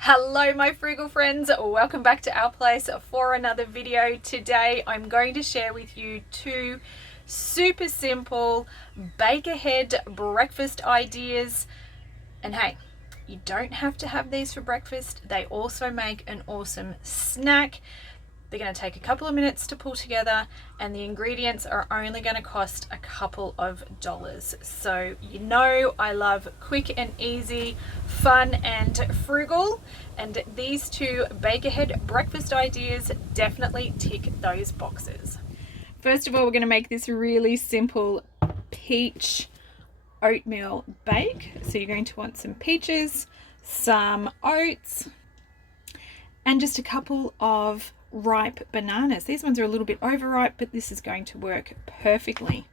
Hello my frugal friends, welcome back to our place for another video. Today I'm going to share with you two super simple bake ahead breakfast ideas. And hey, you don't have to have these for breakfast. They also make an awesome snack. They're going to take a couple of minutes to pull together, and the ingredients are only going to cost a couple of dollars. So you know I love quick and easy, fun and frugal, and these two bake ahead breakfast ideas definitely tick those boxes. First of all, we're going to make this really simple peach oatmeal bake. So you're going to want some peaches, some oats, and just a couple of ripe bananas. These ones are a little bit overripe, but this is going to work perfectly.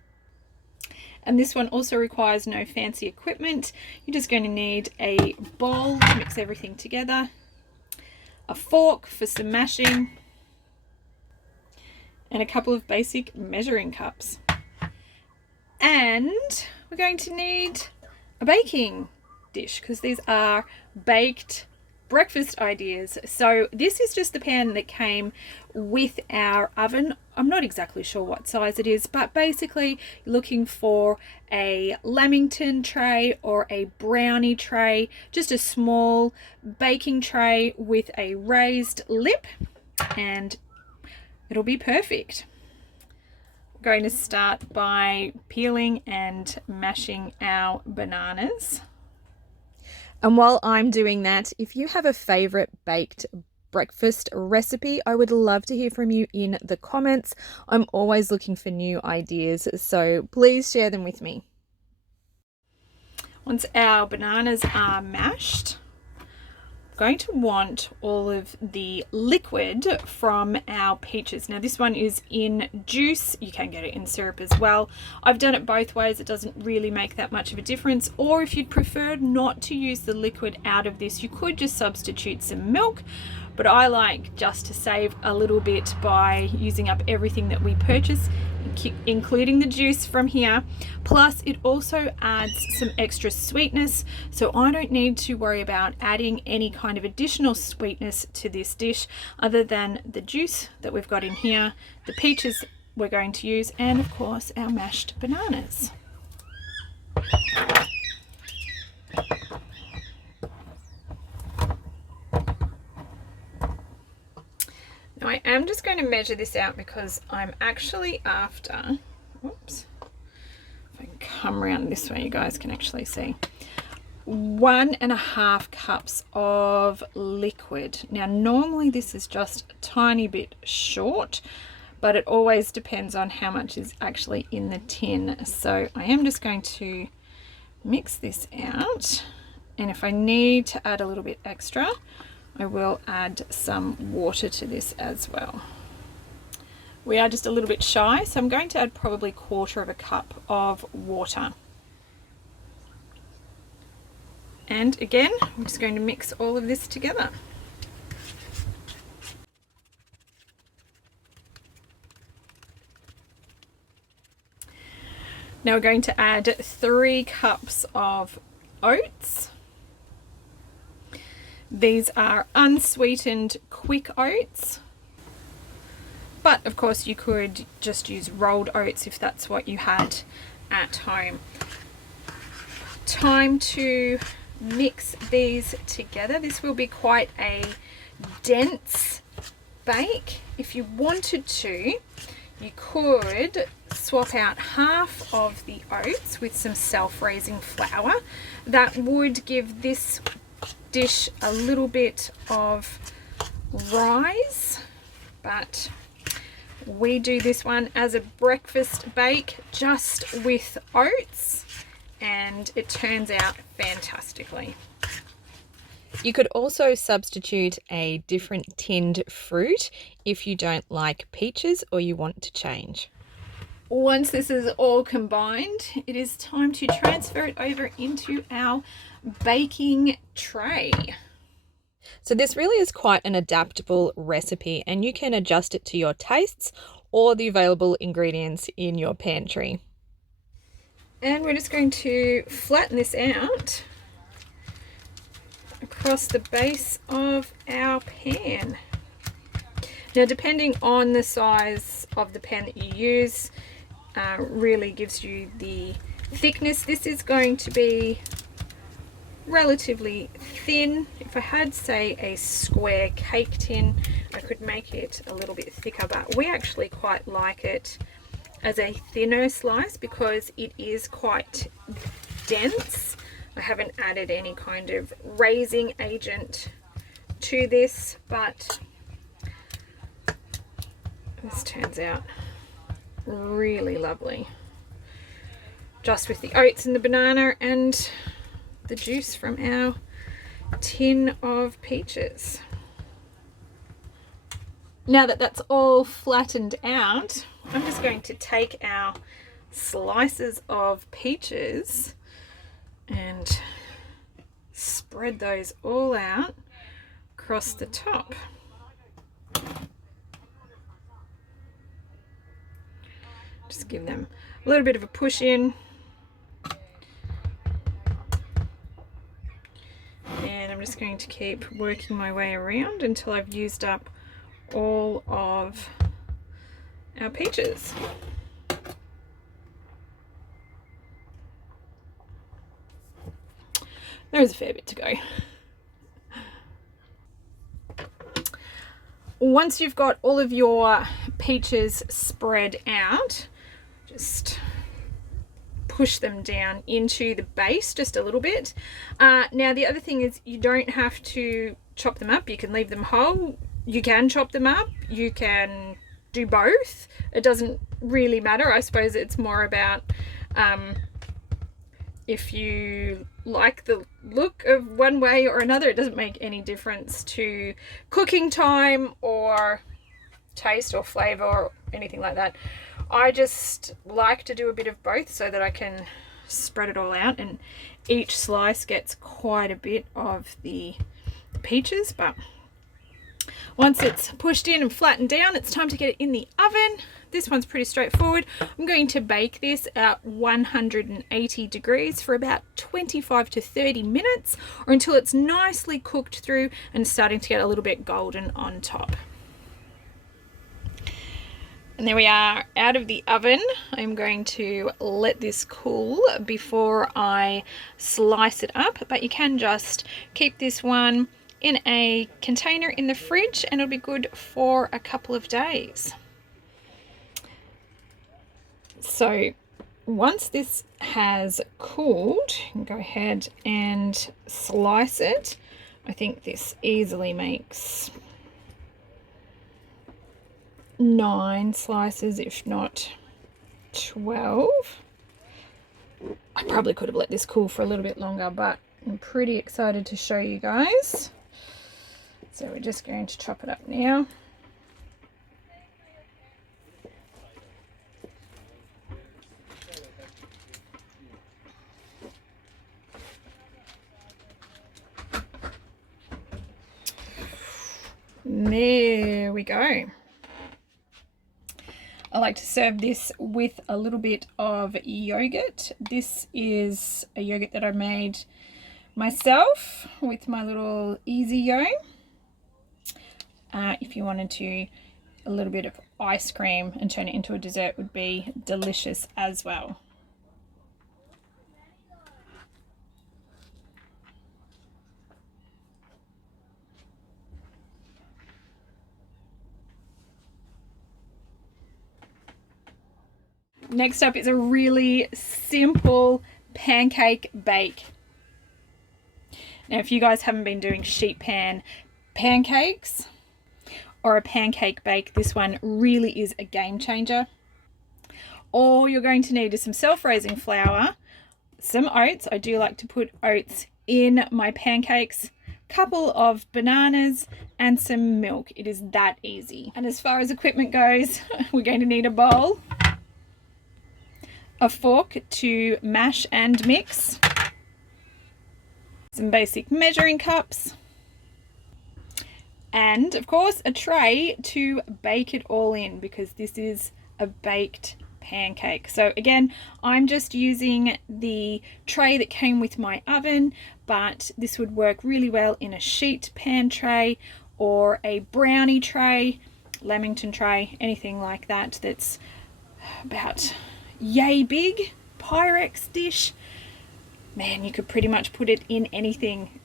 And this one also requires no fancy equipment. You're just going to need a bowl to mix everything together, a fork for some mashing, and a couple of basic measuring cups. And we're going to need a baking dish because these are baked breakfast ideas. So this is just the pan that came with our oven. I'm not exactly sure what size it is, but basically you're looking for a lamington tray or a brownie tray, just a small baking tray with a raised lip, and it'll be perfect. We're going to start by peeling and mashing our bananas. And while I'm doing that, if you have a favorite baked breakfast recipe, I would love to hear from you in the comments. I'm always looking for new ideas, so please share them with me. Once our bananas are mashed, I'm going to want all of the liquid from our peaches. Now this one is in juice. You can get it in syrup as well. I've done it both ways. It doesn't really make that much of a difference. Or if you'd prefer not to use the liquid out of this, you could just substitute some milk. But I like just to save a little bit by using up everything that we purchase, including the juice from here. Plus it also adds some extra sweetness, so I don't need to worry about adding any kind of additional sweetness to this dish other than the juice that we've got in here, the peaches we're going to use, and of course our mashed bananas. Now I am just going to measure this out because I'm actually after, whoops, if I come around this way you guys can actually see, 1.5 cups of liquid. Now normally this is just a tiny bit short, but it always depends on how much is actually in the tin. So I am just going to mix this out, and if I need to add a little bit extra, I will add some water to this as well. We are just a little bit shy, so I'm going to add probably 1/4 cup of water. And again, I'm just going to mix all of this together. Now we're going to add 3 cups of oats. These are unsweetened quick oats, but of course you could just use rolled oats if that's what you had at home. Time to mix these together. This will be quite a dense bake. If you wanted to, you could swap out half of the oats with some self-raising flour. That would give this dish a little bit of rise, but we do this one as a breakfast bake just with oats, and it turns out fantastically. You could also substitute a different tinned fruit if you don't like peaches or you want to change. Once this is all combined, it is time to transfer it over into our baking tray. So this really is quite an adaptable recipe, and you can adjust it to your tastes or the available ingredients in your pantry. And we're just going to flatten this out across the base of our pan. Now, depending on the size of the pan that you use, really gives you the thickness. This is going to be relatively thin. If I had, say, a square cake tin, I could make it a little bit thicker, but we actually quite like it as a thinner slice because it is quite dense. I haven't added any kind of raising agent to this, but this turns out really lovely, just with the oats and the banana and the juice from our tin of peaches. Now that that's all flattened out, I'm just going to take our slices of peaches and spread those all out across the top. Just give them a little bit of a push in. And I'm just going to keep working my way around until I've used up all of our peaches. There's a fair bit to go. Once you've got all of your peaches spread out, just push them down into the base just a little bit. Now the other thing is you don't have to chop them up. You can leave them whole. You can chop them up. You can do both. It doesn't really matter. I suppose it's more about if you like the look of one way or another. It doesn't make any difference to cooking time or taste or flavor or anything like that. I just like to do a bit of both so that I can spread it all out, and each slice gets quite a bit of the peaches. But once it's pushed in and flattened down, it's time to get it in the oven. This one's pretty straightforward. I'm going to bake this at 180 degrees for about 25 to 30 minutes, or until it's nicely cooked through and starting to get a little bit golden on top. And there we are, out of the oven. I'm going to let this cool before I slice it up, but you can just keep this one in a container in the fridge and it'll be good for a couple of days. So once this has cooled, you can go ahead and slice it. I think this easily makes 9 slices, if not 12. I probably could have let this cool for a little bit longer, but I'm pretty excited to show you guys. So we're just going to chop it up now. There we go. I like to serve this with a little bit of yogurt. This is a yogurt that I made myself with my little Easy Yo. If you wanted to, a little bit of ice cream and turn it into a dessert would be delicious as well. Next up is a really simple pancake bake. Now, if you guys haven't been doing sheetpan pancakes or a pancake bake, this one really is a game changer. All you're going to need is some self-raising flour, some oats. I do like to put oats in my pancakes, couple of bananas and some milk. It is that easy. And as far as equipment goes, we're going to need a bowl, a fork to mash and mix, some basic measuring cups, and of course a tray to bake it all in, because this is a baked pancake. So again, I'm just using the tray that came with my oven, but this would work really well in a sheet pan tray or a brownie tray, lamington tray, anything like that that's about yay big. Pyrex dish, man, you could pretty much put it in anything.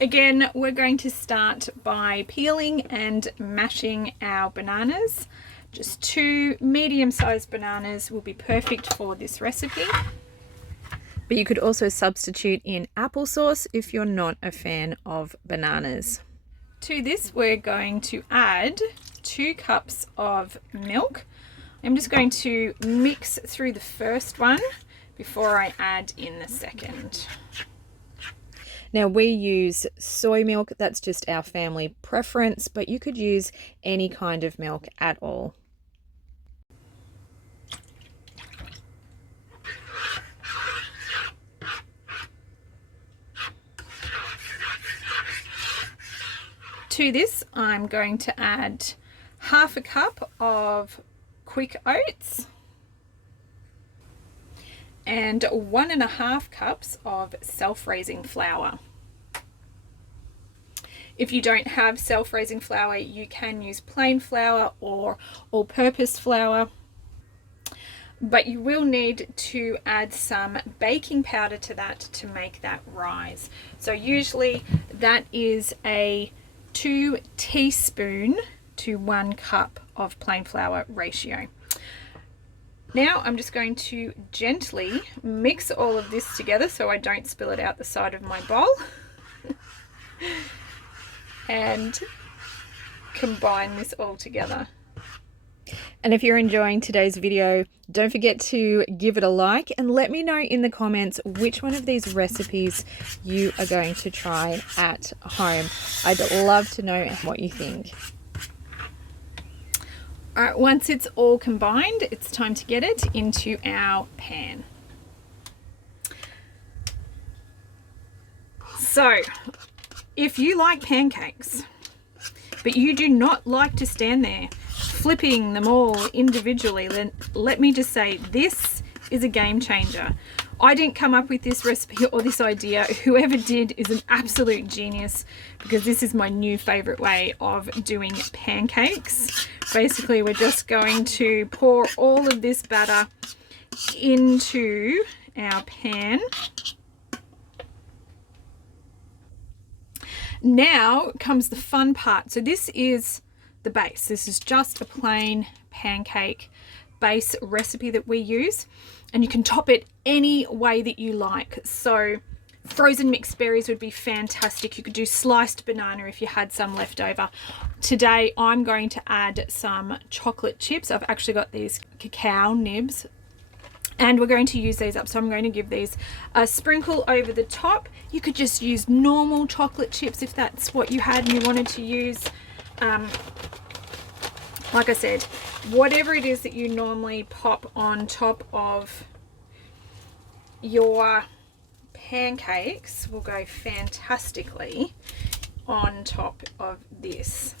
Again, we're going to start by peeling and mashing our bananas. Just 2 medium-sized bananas will be perfect for this recipe. But you could also substitute in applesauce if you're not a fan of bananas. To this, we're going to add 2 cups of milk. I'm just going to mix through the first one before I add in the second. Now we use soy milk, that's just our family preference, but you could use any kind of milk at all. To this, I'm going to add half a cup of quick oats and 1.5 cups of self-raising flour. If you don't have self-raising flour, you can use plain flour or all-purpose flour, but you will need to add some baking powder to that to make that rise. So usually that is a 2 teaspoon to 1 cup of plain flour ratio. Now I'm just going to gently mix all of this together so I don't spill it out the side of my bowl and combine this all together. And if you're enjoying today's video, don't forget to give it a like and let me know in the comments which one of these recipes you are going to try at home. I'd love to know what you think. All right, once it's all combined, it's time to get it into our pan. So, if you like pancakes, but you do not like to stand there flipping them all individually, then let me just say this is a game changer. I didn't come up with this recipe or this idea. Whoever did is an absolute genius, because this is my new favorite way of doing pancakes. Basically, we're just going to pour all of this batter into our pan. Now comes the fun part. So this is the base. This is just a plain pancake base recipe that we use, and you can top it any way that you like. So frozen mixed berries would be fantastic. You could do sliced banana if you had some left over. Today I'm going to add some chocolate chips. I've actually got these cacao nibs and we're going to use these up, so I'm going to give these a sprinkle over the top. You could just use normal chocolate chips if that's what you had and you wanted to use. Like I said, whatever it is that you normally pop on top of your pancakes will go fantastically on top of this.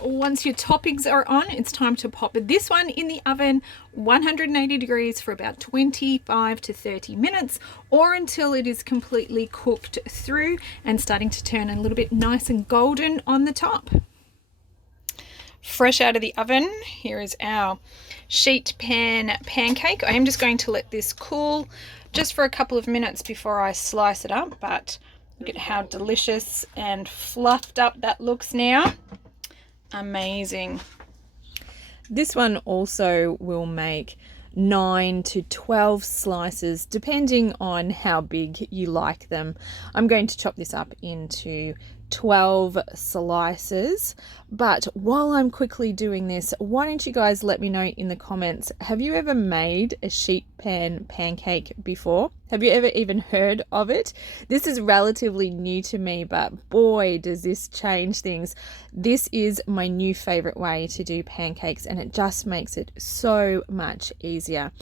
Once your toppings are on, it's time to pop this one in the oven, 180 degrees for about 25 to 30 minutes, or until it is completely cooked through and starting to turn a little bit nice and golden on the top. Fresh out of the oven, here is our sheet pan pancake. I am just going to let this cool just for a couple of minutes before I slice it up, but look at how delicious and fluffed up that looks now. Amazing. This one also will make 9 to 12 slices depending on how big you like them. I'm going to chop this up into 12 slices, but while I'm quickly doing this, why don't you guys let me know in the comments, have you ever made a sheet pan pancake before? Have you ever even heard of it? This is relatively new to me, but boy, does this change things. This is my new favorite way to do pancakes, and it just makes it so much easier.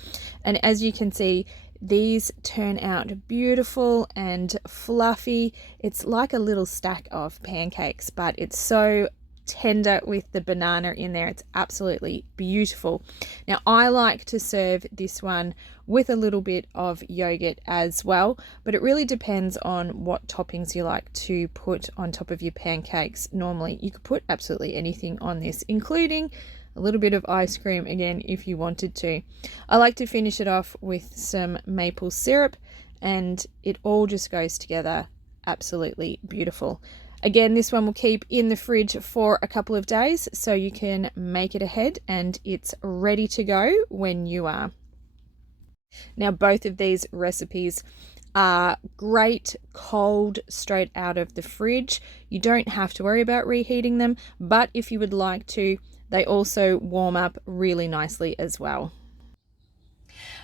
And as you can see, These turn out beautiful and fluffy. It's like a little stack of pancakes, but it's so tender with the banana in there. It's absolutely beautiful. Now I like to serve this one with a little bit of yogurt as well, but it really depends on what toppings you like to put on top of your pancakes. Normally you could put absolutely anything on this, including a little bit of ice cream again if you wanted to. I like to finish it off with some maple syrup, and it all just goes together absolutely beautiful. Again, this one will keep in the fridge for a couple of days, so you can make it ahead and it's ready to go when you are. Now, both of these recipes are great cold, straight out of the fridge. You don't have to worry about reheating them, but if you would like to, they also warm up really nicely as well.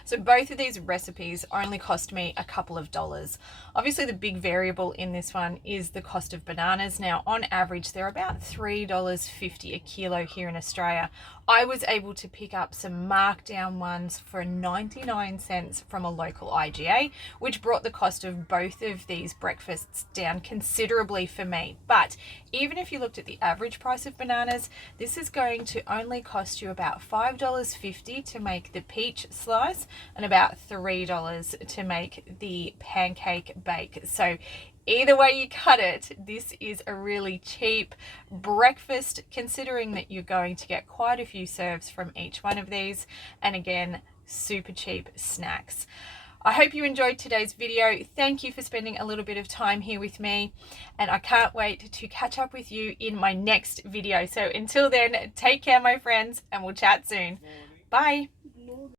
So both of these recipes only cost me a couple of dollars. Obviously the big variable in this one is the cost of bananas. Now on average they're about $3.50 a kilo here in Australia. I was able to pick up some markdown ones for 99 cents from a local IGA, which brought the cost of both of these breakfasts down considerably for me. But even if you looked at the average price of bananas, this is going to only cost you about $5.50 to make the peach slice and about $3 to make the pancake bake. So either way you cut it, this is a really cheap breakfast, considering that you're going to get quite a few serves from each one of these, and again, super cheap snacks. I hope you enjoyed today's video. Thank you for spending a little bit of time here with me, and I can't wait to catch up with you in my next video. So until then, take care my friends, and we'll chat soon. Bye.